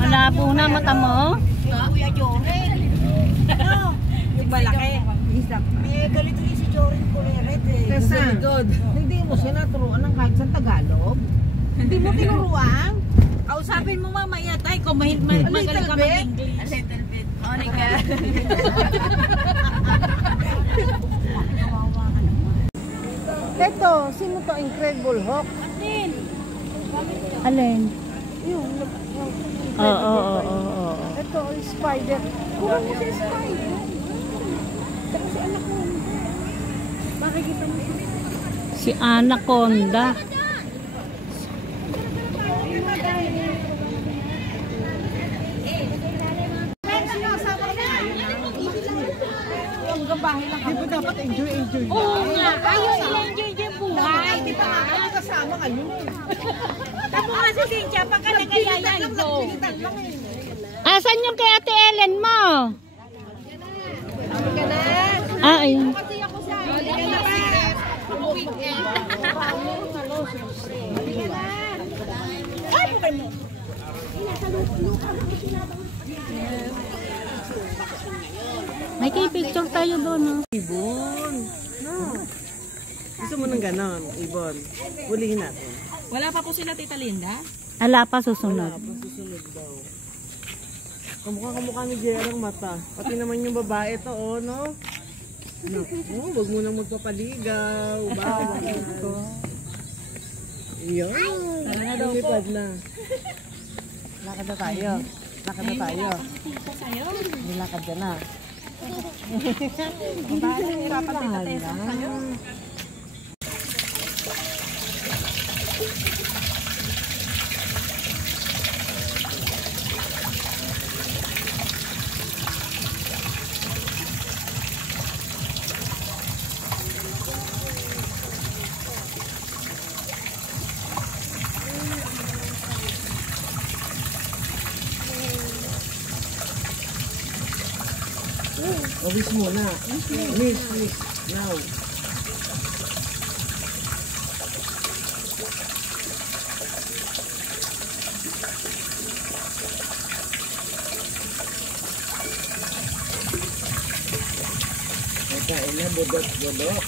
Malabo na mata mo? Kuya Joren. Ano? Yung malaki. Eh, galito rin si Joren ko rin red eh. Tessa, hindi mo siya naturuan ng kahit sa Tagalog? Hindi mo tinuruan? Kausapin mo mamaya tayo kung magaling ka mag-English. A little bit. Monica. Eto, sino to? Incredible Hulk? Atin. Alin? Yung Oo. Ito, spider. Kurang mo si spider. Saka si anak mo. Makikita mo siya. Si Anaconda. Hanggang bahay lang kami. Di ba dapat enjoy lang? Oo nga. Ayaw i-enjoy yung buhay. Di ba nga kasama kayo? Tapos nga si Cynthia, pagka nagkayayan ko. Asan yung kay Ate Ellen mo? Sabi ka na. Ah, ayun. Kasi ako sa hindi ka na ba? Weekend. Ay, bukay mo. May kay picture tayo doon, no? Ibon. No. Gusto mo ng ganon, Ibon? Hulihin natin. Wala pa po sila, Tita Linda? Ala pa susunod. Susunod daw. Kamukha ni Jerry ang mata. Pati naman yung babae to, oh, no? Naku, wag mo nang magpapaligaw. Bawal. Iyon. Lumipad na. Lakad na tayo. Lakad na tayo. Nilakad ka na. Hirapan Tita Tessa sa'yo. Wish muna. Wish. Now. Kain na, budok-budok.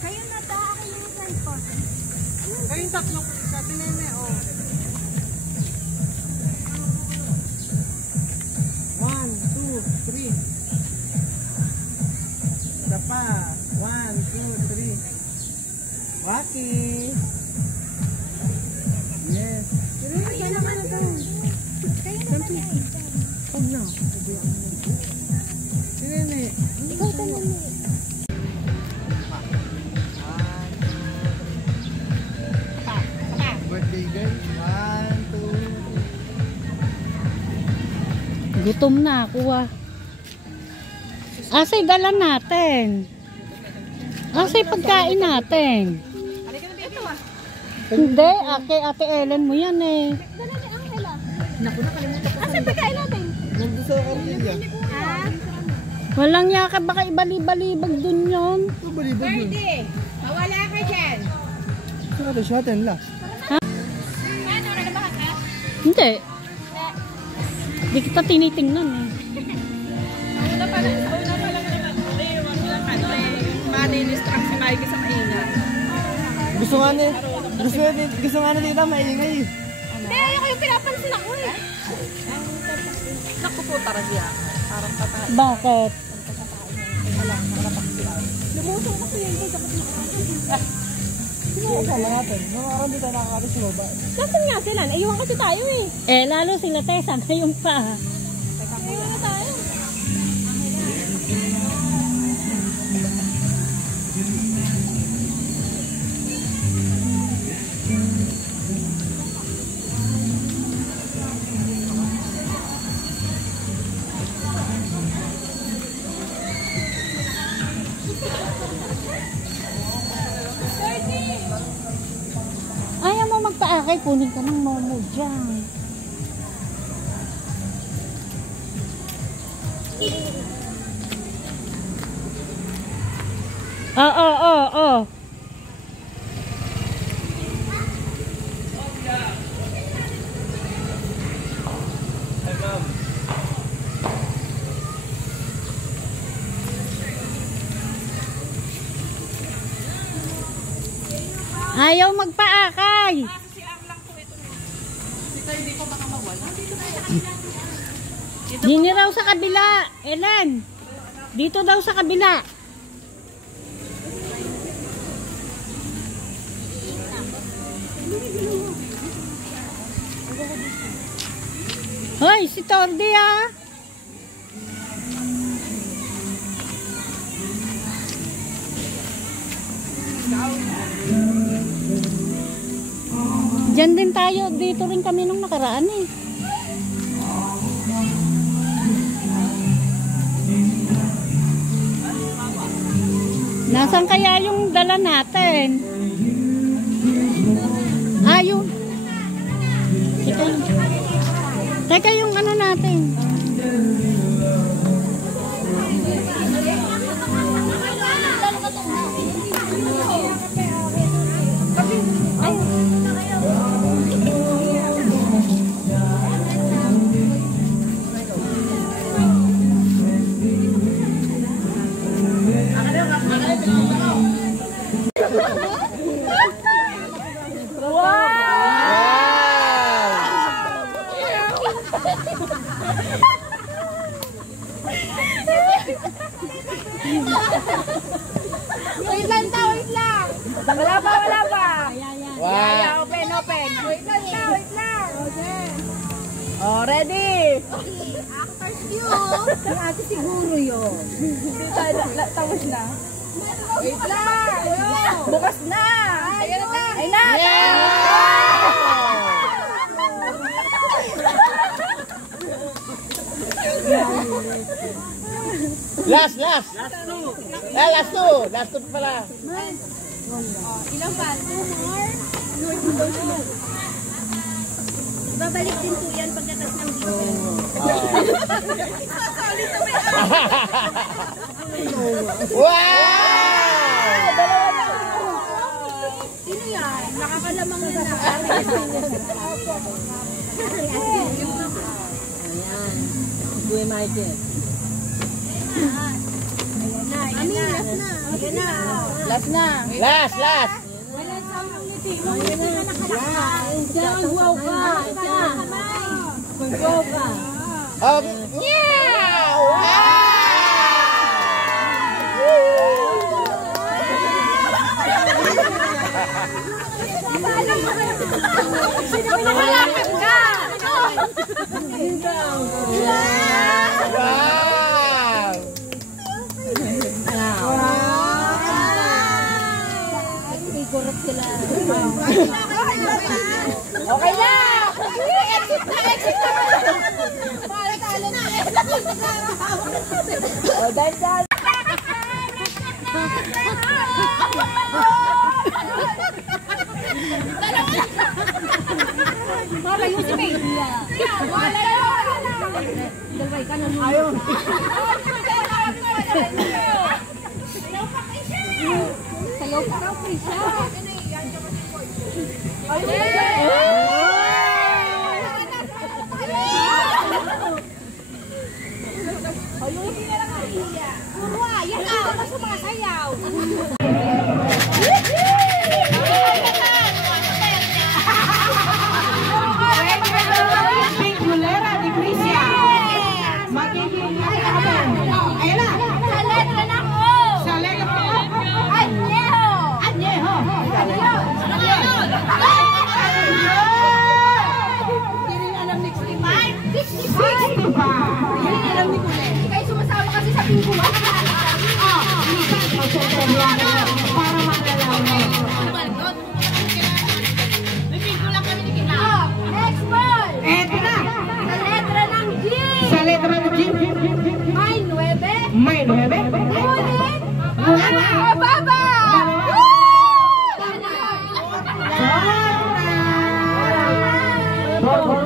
Kayo na ta, ako yung cellphone. Kayong tatlo, sabi nene, oh. 1, 2, 3. Isa pa. 1, 2, 3. Waki. Yes. Kayo naman na tayo. Huwag na. Si nene. Ikaw ka naman. Birthday guys. 1, 2. Gutom na ako, ah. Asay dala natin. Asay pagkain natin. Hindi, Ate Ellen mo yan eh. Asan pagkain natin? Nandun sa Cardelia. Walang yaka, baka ibali-balibag dun yun. Balibag yun. Pwede. Mawala ka dyan. Saka siya atin la. Ano, nalabahan ka? Hindi. Hindi kita tinitingnan eh. Una pa lang naman. Wag lang ano eh. Mani-distract si Mikey sa maingat. Gusto nga na dito maingay. Hindi, ayoko yung pinapansin ako eh. Naku po, tarasya. Parang patay. Bakit? Lumusong kasi yun. Sino lang natin? Nakakarang dito nakakalis sa baba. Nasaan nga sila? Naiwan kasi tayo eh. Eh, lalo sila Tessa, ngayon pa. Naiwan na tayo. Okay, kunin ka ng momo dyan. Oo. Ayaw magpaakay. Dini raw sa kabila, Ellen. Dito daw sa kabila. Hoy, si Tordi ah. Diyan din tayo, dito rin kami nung nakaraan eh. Nasaan kaya yung dala natin? Ayun. Teka yung ano natin. Wait lang. Wala pa. Wow. Open. Wait lang. Okay. Oh, ready? Actors view. Yung ate siguro yun. Tapos na. Wait lang. Bukas na. Ay na. Last. Last two. Last two pala. Ilang ba? 2 more? Babalik din po yan pagkatas ng video. Wow! Sino yan? Nakakalamang na na. Ayan. Kuya Michael. Last na. Last. Wala sa mga ngiti. Hindi na nakalakay. Diyan, wow ka. Wow ka. Yeah! Wow! Malapit ka. Kurap sila. Okay na! Exit na! Para talo na! O, dan! Mara, yung si May. Wala na! Dalaway ka na. Ayaw. Sayaw pa raw siya. Añejo.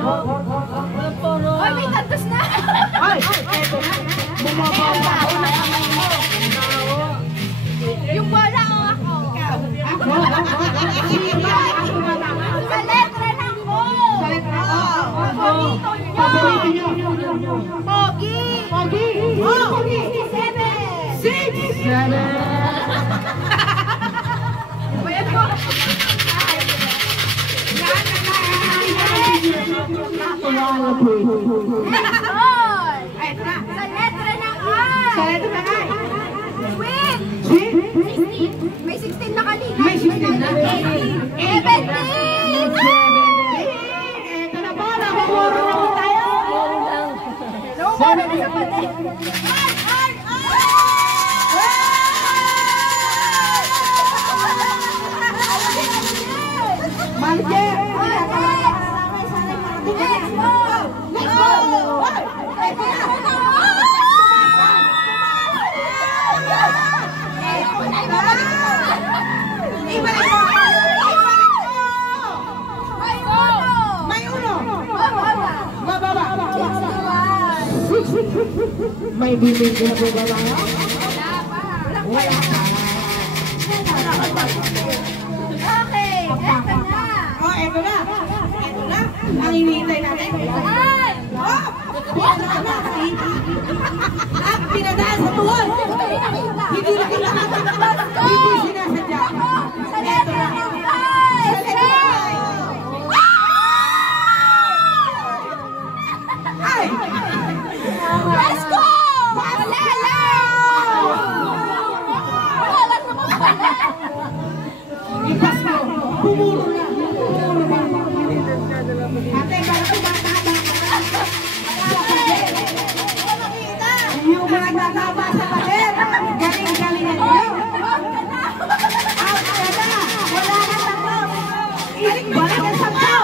Ay, may tantos na! Ay, eto na. Bumababa na kamay mo. Yung bola o ako? Sa letra ng O! Paborito nyo! Paborito nyo. Pogi! Pogi. Pogi! 6, 7. Sa letra ng I! Sa letra ng I. Sweet! Sweet. 16! May 16 na kanina. May 16 na. 17! Eto na po, nakapuro na po tayo. Lumuro na sa pati. Marker. Let's go! Let's go! May uno. Baba. May bibig na po ba lang? Wala pa. Okay, eto na. Oh, eto na. Eto na. Ang hinihintay natin. At pinadaan sa tuhod. Hindi na kinakatakas. Hindi sinasadya. Sa letra ng I! Sa letra ng I. Ay! Let's go! Wala lang! Wala lang naman pala. Ipas mo. Bumuro na. Ate, para tumatama. Yung mga tatama sa pader. Galing-galingan nyo. Out ka na. Wala na sabaw. Balik ang sabaw.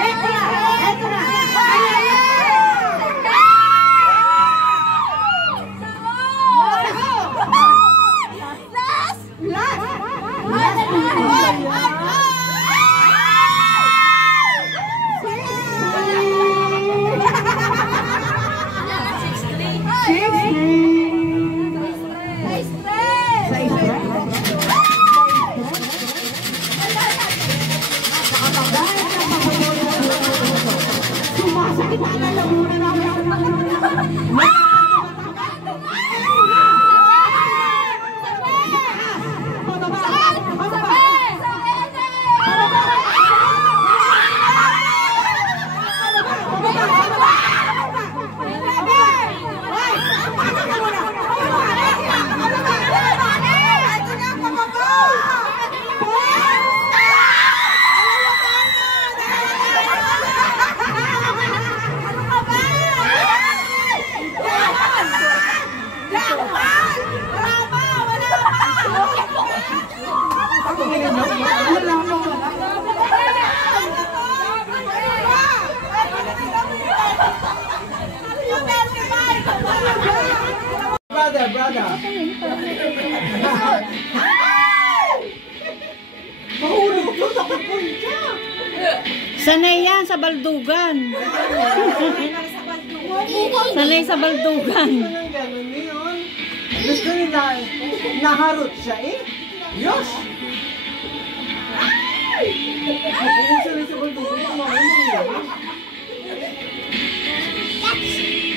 Eto na. Eto na. Sumasakit ang lalamunan namin. Brother. Mahulog ko sa kapunta. Sanay yan sa baldugan. Sanay sa baldugan. Ganun yun. Gusto nila, naharot siya eh. Diyos!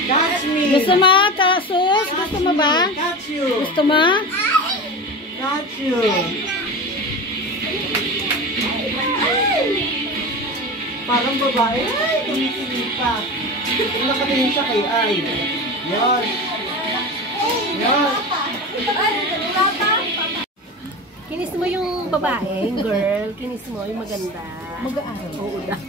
Catch me! Gusto mo, Sus? Gusto mo ba? Catch you! Gusto mo? Catch you! Parang babae. Ay, tumitingin pa. Nakatingin siya kay Ay. Yan. Yan. Kinis mo yung babae, yung girl. Kinis mo yung maganda. Mag-aaral. Oo daw.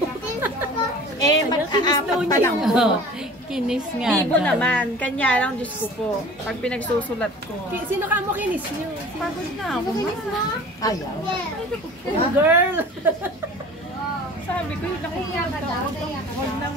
Mag-aapat pa lang po. Kinis nga. Bibo naman. Kanya lang, Diyos ko po. Pag pinagsusulat ko. Sino ka mo kinis niyo? Pagod na ako. Kinis mo? Ayaw. Girl! Sabi ko, yun ako. Huwag nang...